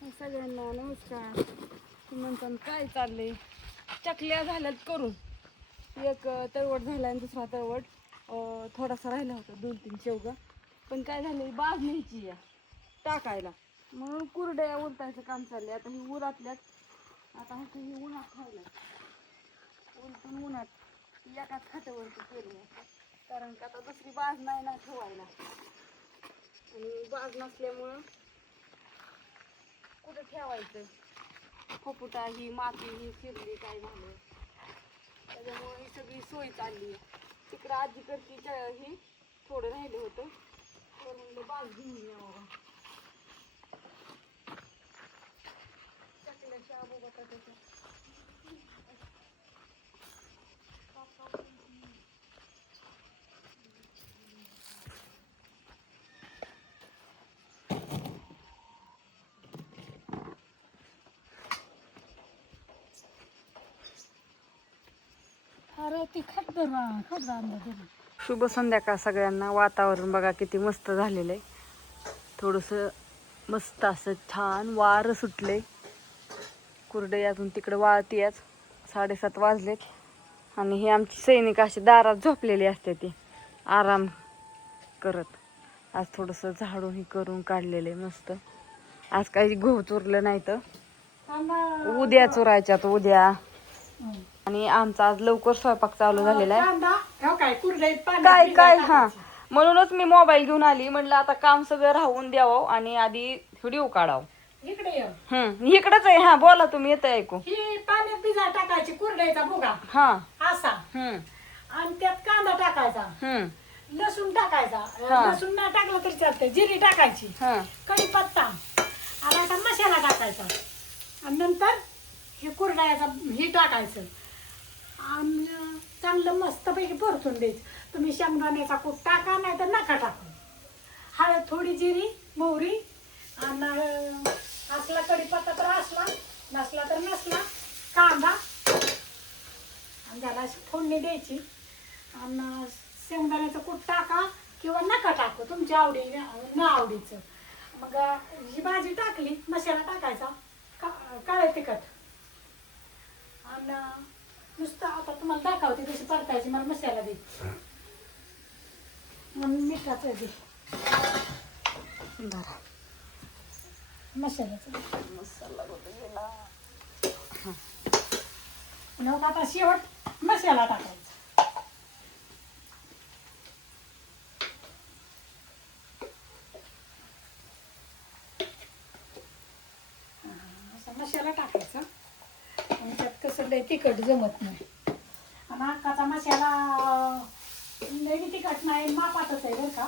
सगळ्यांना नमस्कार. म्हणतात काय चाललंय? चकल्या झाल्यात करून. एक तळवट झाला आणि दुसरा तळवट थोडासा राहिला होता, 2-3 शेवगा. पण काय झालं, बाज न्यायची या टाकायला, म्हणून कुरड्या उलटायचं काम चाललंय. आता ही उरातल्यात, आता ही उन्हात ठेवल्या, उलटून उन्हात एकाच खात्यावरती केली, कारण की आता दुसरी बाज नाही ना ठेवायला. आणि बाज नसल्यामुळं कुठं ठेवायचं, फुफुटा ही माती ही फिरली काय झालं, त्याच्यामुळे ही सगळी सोय चालली आहे. तिकडं आजीकडची ही थोडं राहिलं होतं, तर म्हणलं बाग घेऊन यावं. चकल्या शाबू बटाट्याच्या शुभ संध्याकाळ सगळ्यांना. वातावरण बघा किती मस्त झालेलं आहे. थोडंसं मस्त असं छान वारं सुटले. कुरडई अजून तिकडं वाळतीयाच. 7:30 वाजलेत. आणि हे आमची सैनिक अशी दारात झोपलेली असते, ती आराम करत. आज थोडंसं झाडून ही करून काढलेलं आहे मस्त. आज काही गहू चुरलं नाही, तर उद्या चुरायच्यात उद्या. आणि आमचा आज लवकर स्वयंपाक चालू झालेला आहे. काय काय हा, म्हणूनच मी मोबाईल घेऊन आली. म्हणलं आता काम सगळं राहून द्यावं आणि आधी व्हिडिओ काढावं. इकडेच आहे. हा बोला, तुम्ही येत ऐकू. पाण्यात भिजा टाकायची कुरडईचा भुगा हा असा, आणि त्यात कांदा टाकायचा, लसूण टाकायचा. लसूण नाही टाकलं तरी चालतंय. जिरी टाकायची, कढीपत्ता, आणि आता मसाला टाकायचा. आणि नंतर हे कुरडयाचा हे टाकायचं आणि चांगलं मस्तपैकी परतून द्यायचं. तुम्ही शेंगदाण्याचा कूट टाका, नाही तर नका टाकू. हळद, थोडी जिरी, मोहरी, आणि असला कढीपत्ता तर असला, नसला तर नसला, कांदा, आणि त्याला अशी फोडणी द्यायची. आणि शेंगदाण्याचं कूट टाका किंवा नका टाकू, तुमच्या आवडीचं. मग ही भाजी टाकली, मसाला टाकायचा, काळे तिखट, आणि नुसतं आता तुम्हाला दाखवते कशी परतायची. मला मसाला दे, म्हणून मिठाचं दे, मसाला गेला. आता शेवट मसाला टाकायचा. मसाला टाकायचा, आणि त्यात कसं लय तिखट जमत नाही. आणि अक्काचा मसाला लय तिखट नाही, मापातच आहे बरं का.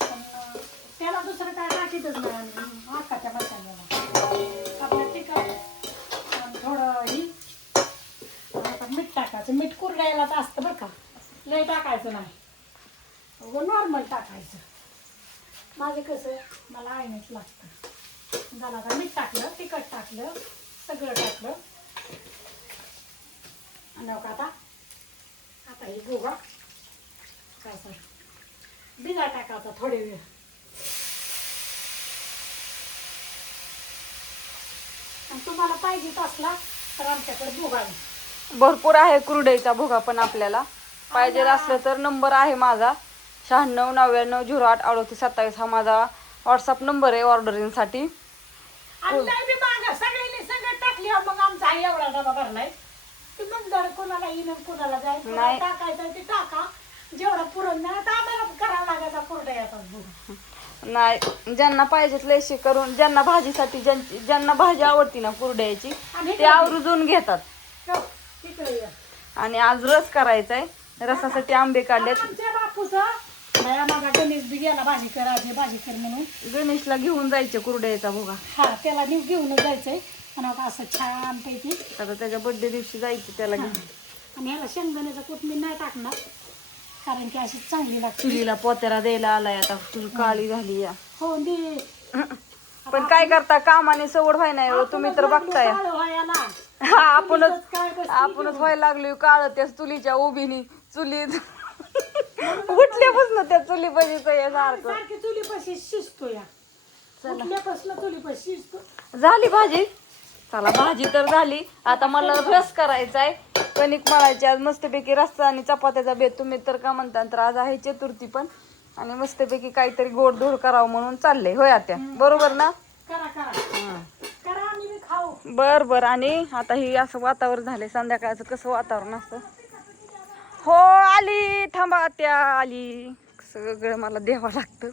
पण त्याला दुसरं काय टाकीतच नाही अक्काच्या मसाल्याला. आपलं तिखट आणि थोडं ही, आता मीठ टाकायचं. मीठ कुरडयालाच असतं बरं का, लय टाकायचं नाही, नॉर्मल टाकायचं. माझं कसं मला आईनेच लागतं. झालं आता मीठ टाकलं, तिखट टाकलं, सगळं टाकलं. आणि आता हे गोगा काय सर भिजा टाकायचा थोडे वेळ. आणि तुम्हाला पाहिजेच असला तर आमच्याकडे भुगा आहे, भरपूर आहे कुरडईचा भुगा. पण आपल्याला पाहिजे असलं तर नंबर आहे माझा 9699083827 हा माझा व्हॉट्सअप नंबर आहे ऑर्डरिंगसाठी. सगळ्यांनी सगळं टाकली. मग आमचा एवढा डबा भरलाय. मग जर कोणाला येईन कोणाला जाईल टाकायचं ते टाका. जेवढा पुरण नाही तर आम्हाला करावं लागायचा कुरडयाचा भुगा. नाही, ज्यांना पाहिजेत लयशी करून, ज्यांना भाजीसाठी ज्यांना भाजी आवडती ना कुरड्याची, ते आवर्जून घेतात. आणि आज रस करायचाय. रसासाठी आंबे काढलेत. आमच्या बापूचा माझा गणेश बी गेला भाजी कर, आधी भाजी कर म्हणून. गणेशला घेऊन जायचे कुरड्याचा भुगा. हा, त्याला घेऊन जायचंय. आणि असं छान पैकी आता त्याच्या बर्थडे दिवशी जायचं त्याला घेऊन. आणि ह्याला शेंगदाण्याचा कूट मी नाही टाकणार, कारण की अशी चांगली लागते. चुलीला पोतेरा द्यायला आलाय आता. चूल काळी झाली या. हो दे. पण काय करता, कामाने सवड व्हाय नाही. तुम्ही तर बघताय. हा, आपणच व्हायला लागलोय काळ त्या चुलीच्या उभीनी. चुलीत उठल्यापासून त्या चुलीपाशी सारखी चुलीपाशी शिजतो या. उठल्यापासून चुलीपाशी शिजतो. झाली भाजी. चला भाजी तर झाली. आता मला रस करायचा आहे. कणिक मळायची आज मस्तपैकी रस्सा आणि चपात्याचा बेत. तुम्ही तर का म्हणता, तर आज आहे चतुर्थी पण आणि मस्तपैकी काहीतरी गोडधोड करावं म्हणून चाललंय. होय आत्या, बरोबर ना? करा करा करा आणि मी खाऊ. बर बर. आणि आता हे असं वातावरण झालंय संध्याकाळचं. कसं वातावरण असतं. हो आली, थांबा आत्या आली. सगळं मला द्यावं लागतं.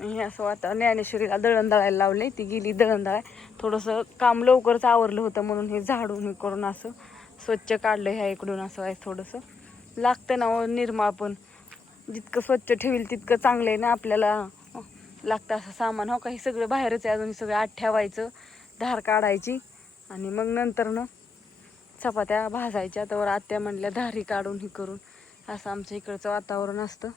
हे असं वातावरण. ज्ञानेश्वरीला दळण दळायला लावले, ती गेली दळण दळाय. थोडंसं काम लवकरच आवरलं होतं म्हणून हे झाडून हे करून असं स्वच्छ काढलं. ह्या इकडून असं आहे. थोडंसं लागतं ना निर्मा. पण जितकं स्वच्छ ठेवील तितकं चांगलं आहे ना. आपल्याला लागतं असं सामान. हो काही सगळं बाहेरच आहे अजून. सगळं आत ठेवायचं, धार काढायची आणि मग नंतर ना चपात्या भाजायच्या. त्यावर आत्या म्हणल्या धारी काढून हे करून. असं आमच्या इकडचं वातावरण असतं.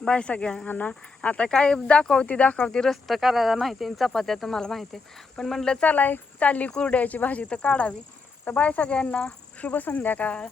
बाय सगळ्यांना. आता काय दाखवती रस्ता करायला माहिती आहे, चपात्या तुम्हाला माहिती आहे. पण म्हटलं चालली कुरड्याची भाजी तर काढावी. तर बाय सगळ्यांना. शुभ संध्याकाळ.